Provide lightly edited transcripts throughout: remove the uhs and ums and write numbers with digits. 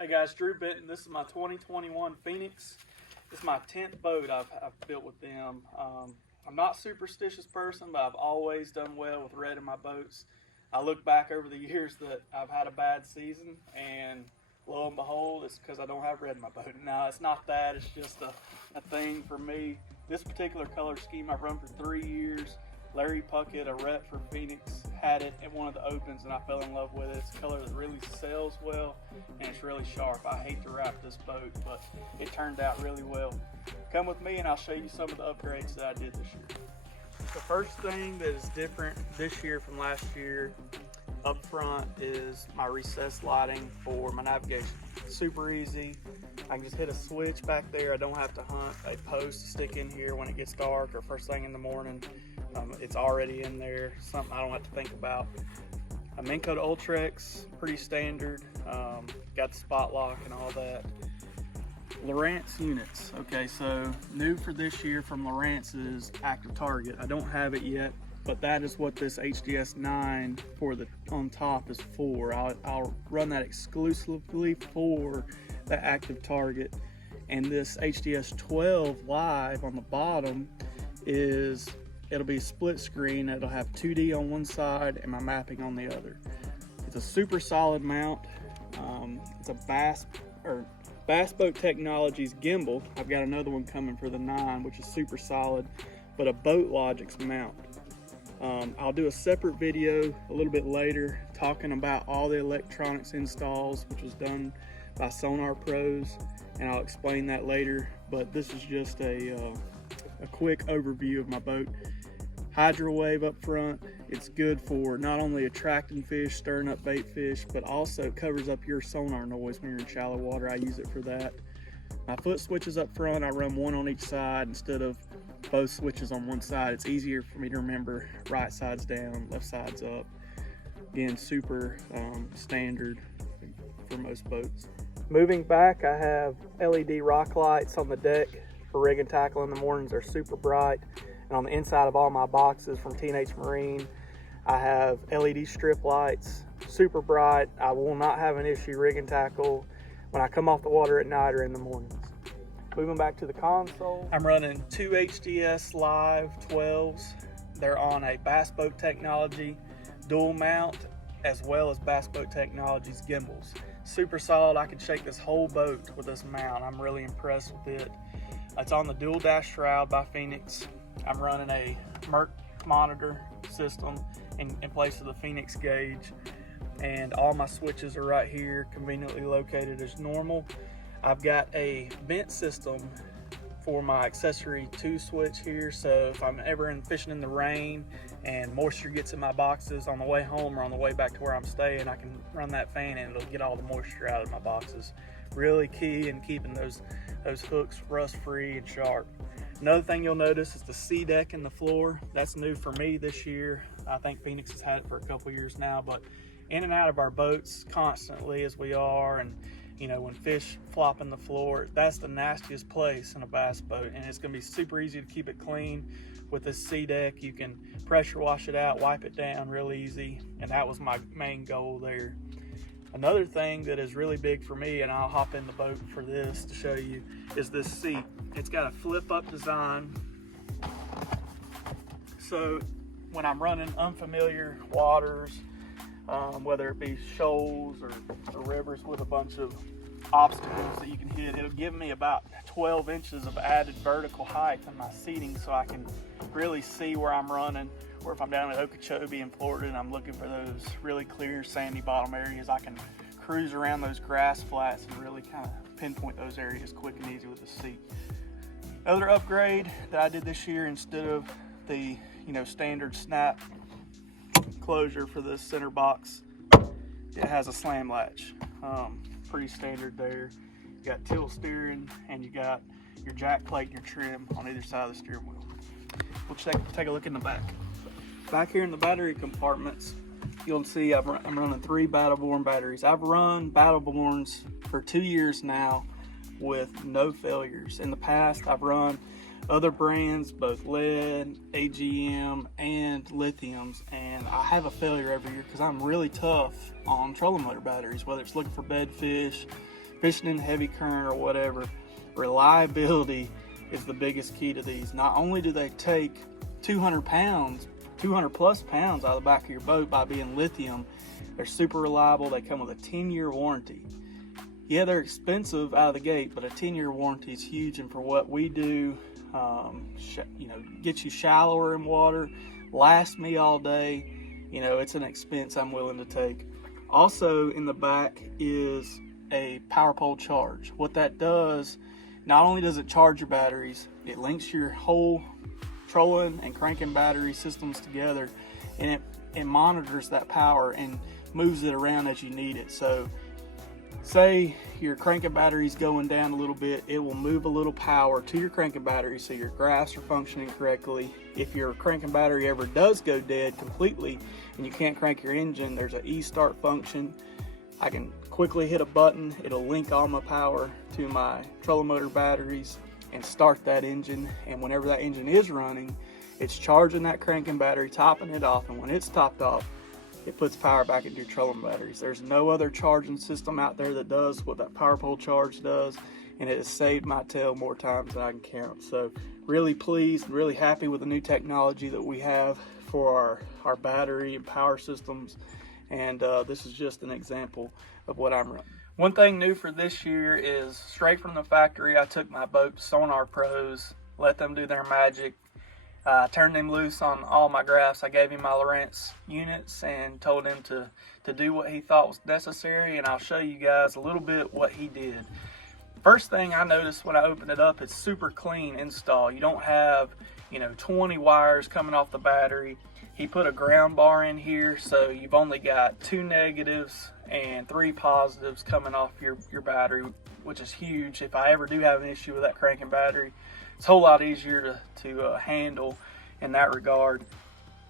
Hey guys, Drew Benton. This is my 2021 Phoenix. It's my 10th boat I've built with them. I'm not a superstitious person, but I've always done well with red in my boats. I look back over the years that I've had a bad season, and lo and behold, it's because I don't have red in my boat. No, it's not that. It's just a thing for me. This particular color scheme I've run for 3 years. Larry Puckett, a rep for Phoenix, had it at one of the opens and I fell in love with it. It's a color that really sells well and it's really sharp. I hate to wrap this boat, but it turned out really well. Come with me and I'll show you some of the upgrades that I did this year. The first thing that is different this year from last year up front is my recessed lighting for my navigation. Super easy. I can just hit a switch back there. I don't have to hunt a post to stick in here when it gets dark or first thing in the morning. It's already in there, something I don't have to think about. A Minn Kota Ultrex, pretty standard. Got the spot lock and all that. Lowrance units. Okay, so new for this year from Lowrance is active target. I don't have it yet, but that is what this HDS 9 for the on top is for. I'll run that exclusively for the active target. And this HDS 12 live on the bottom it'll be split screen. It'll have 2D on one side and my mapping on the other. It's a super solid mount. It's a Bass Boat Technologies gimbal. I've got another one coming for the 9, which is super solid, but a Boat Logix mount. I'll do a separate video a little bit later talking about all the electronics installs, which was done by Sonar Pros, and I'll explain that later, but this is just a quick overview of my boat. Hydro wave up front. It's good for not only attracting fish, stirring up bait fish, but also covers up your sonar noise when you're in shallow water. I use it for that. My foot switches up front, I run one on each side instead of both switches on one side. It's easier for me to remember right side's down, left side's up. Again, super standard for most boats. Moving back, I have LED rock lights on the deck for rig and tackle in the mornings. They're super bright. And on the inside of all my boxes from Teenage Marine, I have LED strip lights, super bright. I will not have an issue rig and tackle when I come off the water at night or in the mornings. Moving back to the console, I'm running 2 HDS Live 12s. They're on a Bass Boat Technology dual mount, as well as Bass Boat Technologies gimbals. Super solid. I can shake this whole boat with this mount. I'm really impressed with it. It's on the dual dash shroud by Phoenix. I'm running a Merc monitor system in place of the Phoenix gauge, and all my switches are right here, conveniently located as normal. I've got a vent system for my accessory 2 switch here, so if I'm ever fishing in the rain and moisture gets in my boxes on the way home or on the way back to where I'm staying, I can run that fan and it'll get all the moisture out of my boxes. Really key in keeping those hooks rust free and sharp. Another thing you'll notice is the sea deck in the floor. That's new for me this year. I think Phoenix has had it for a couple years now, but in and out of our boats constantly as we are, and you know, when fish flop in the floor, that's the nastiest place in a bass boat, and it's gonna be super easy to keep it clean with this sea deck. You can pressure wash it out, wipe it down real easy, and that was my main goal there. Another thing that is really big for me, and I'll hop in the boat for this to show you, is this seat. It's got a flip up design. So when I'm running unfamiliar waters, whether it be shoals or rivers with a bunch of obstacles that you can hit, it'll give me about 12 inches of added vertical height in my seating, so I can really see where I'm running. Or if I'm down at Okeechobee in Florida and I'm looking for those really clear sandy bottom areas, I can cruise around those grass flats and really kind of pinpoint those areas quick and easy with the seat. Other upgrade that I did this year, instead of the standard snap closure for this center box, it has a slam latch. Pretty standard there. You got tilt steering and you got your jack plate and your trim on either side of the steering wheel. We'll take a look in the back. Back here in the battery compartments, you'll see I'm running 3 Battleborn batteries. I've run Battleborns for 2 years now with no failures. In the past, I've run other brands, both lead, AGM, and lithiums, and I have a failure every year because I'm really tough on trolling motor batteries, whether it's looking for bedfish, fishing in heavy current or whatever, reliability is the biggest key to these. Not only do they take 200 plus pounds out of the back of your boat by being lithium, they're super reliable. They come with a 10-year warranty. Yeah, they're expensive out of the gate, but a 10-year warranty is huge. And for what we do, get you shallower in water, last me all day. It's an expense I'm willing to take. Also in the back is a power pole charge. What that does, not only does it charge your batteries, it links your whole trolling and cranking battery systems together, and it monitors that power and moves it around as you need it. So say your cranking battery's going down a little bit, it will move a little power to your cranking battery so your graphs are functioning correctly. If your cranking battery ever does go dead completely and you can't crank your engine, there's an e-start function. I can quickly hit a button, it'll link all my power to my trolling motor batteries and start that engine. And whenever that engine is running, it's charging that cranking battery, topping it off, and when it's topped off, it puts power back into your trolling batteries. There's no other charging system out there that does what that power pole charge does, and it has saved my tail more times than I can count. So really pleased, really happy with the new technology that we have for our battery and power systems, and this is just an example of what I'm running. One thing new for this year is straight from the factory, I took my boat to Sonar Pros, let them do their magic. Turned him loose on all my graphs. I gave him my Lowrance units and told him to do what he thought was necessary, and I'll show you guys a little bit what he did. First thing I noticed when I opened it up, it's super clean install. You don't have 20 wires coming off the battery. He put a ground bar in here, so you've only got 2 negatives and 3 positives coming off your battery, which is huge. If I ever do have an issue with that cranking battery, it's a whole lot easier to handle in that regard.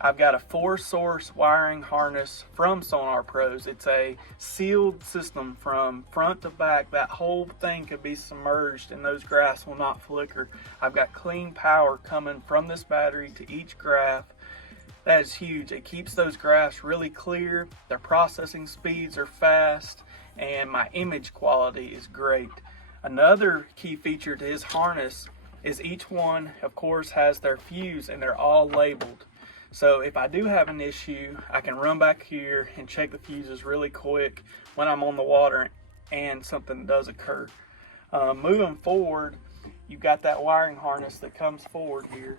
I've got a 4-source wiring harness from Sonar Pros. It's a sealed system from front to back. That whole thing could be submerged and those graphs will not flicker. I've got clean power coming from this battery to each graph. That is huge. It keeps those graphs really clear. Their processing speeds are fast, and my image quality is great. Another key feature to his harness is each one, of course, has their fuse, and they're all labeled. So if I do have an issue, I can run back here and check the fuses really quick when I'm on the water and something does occur. Moving forward, you've got that wiring harness that comes forward here,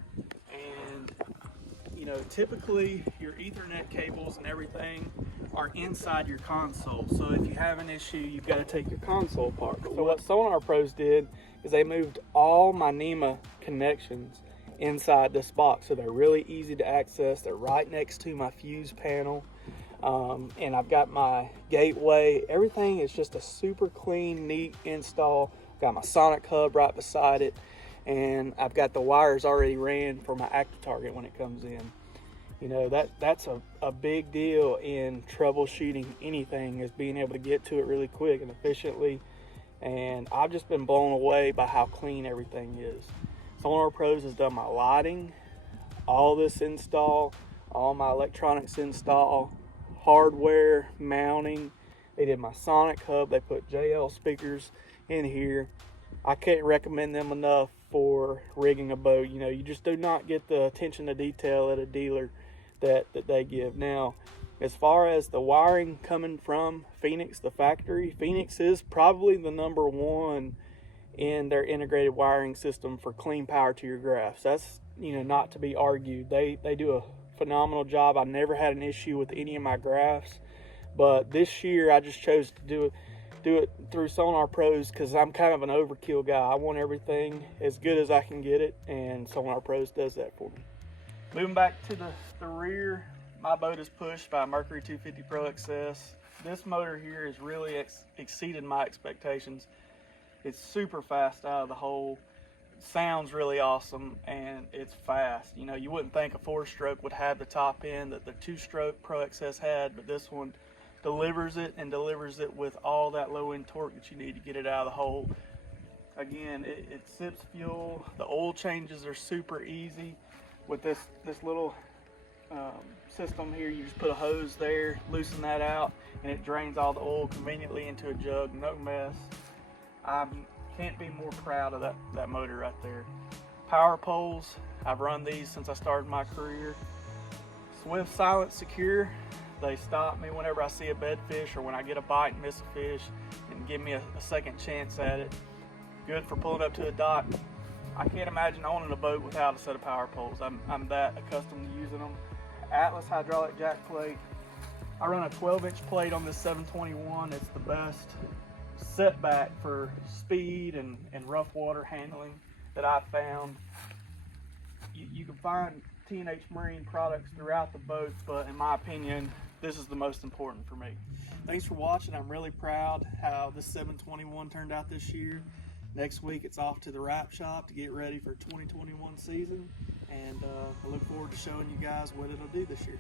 and typically your Ethernet cables and everything are inside your console. So if you have an issue, you've got to take your console apart. So what Sonar Pros did is they moved all my NEMA connections inside this box, so they're really easy to access. They're right next to my fuse panel, and I've got my gateway. Everything is just a super clean, neat install. Got my Sonic hub right beside it, and I've got the wires already ran for my active target when it comes in. That's a big deal in troubleshooting anything, is being able to get to it really quick and efficiently. And I've just been blown away by how clean everything is. Sonar Pros has done my lighting, all this install, all my electronics install, hardware, mounting. They did my Sonic hub. They put JL speakers in here. I can't recommend them enough for rigging a boat. You just do not get the attention to detail at a dealer that they give. Now, as far as the wiring coming from Phoenix, the factory, Phoenix is probably the #1 in their integrated wiring system for clean power to your graphs. That's not to be argued. They do a phenomenal job. I never had an issue with any of my graphs, but this year I just chose to do it through Sonar Pros because I'm kind of an overkill guy. I want everything as good as I can get it, and Sonar Pros does that for me. Moving back to the rear, my boat is pushed by a Mercury 250 Pro XS. This motor here has really exceeded my expectations. It's super fast out of the hole. It sounds really awesome, and it's fast. You wouldn't think a 4-stroke would have the top end that the 2-stroke Pro XS had, but this one delivers it, and delivers it with all that low end torque that you need to get it out of the hole. Again, it sips fuel. The oil changes are super easy with this little system here. You just put a hose there, loosen that out, and it drains all the oil conveniently into a jug. No mess. I can't be more proud of that motor right there. Power poles, I've run these since I started my career. Swift, silent, secure. They stop me whenever I see a bed fish or when I get a bite and miss a fish, and give me a second chance at it. Good for pulling up to a dock. I can't imagine owning a boat without a set of power poles. I'm that accustomed to using them. Atlas hydraulic jack plate. I run a 12-inch plate on this 721. It's the best setback for speed and rough water handling that I've found. You can find T&H Marine products throughout the boat, but in my opinion, this is the most important for me. Thanks for watching. I'm really proud how this 721 turned out this year. Next week it's off to the wrap shop to get ready for 2021 season, and I look forward to showing you guys what it'll do this year.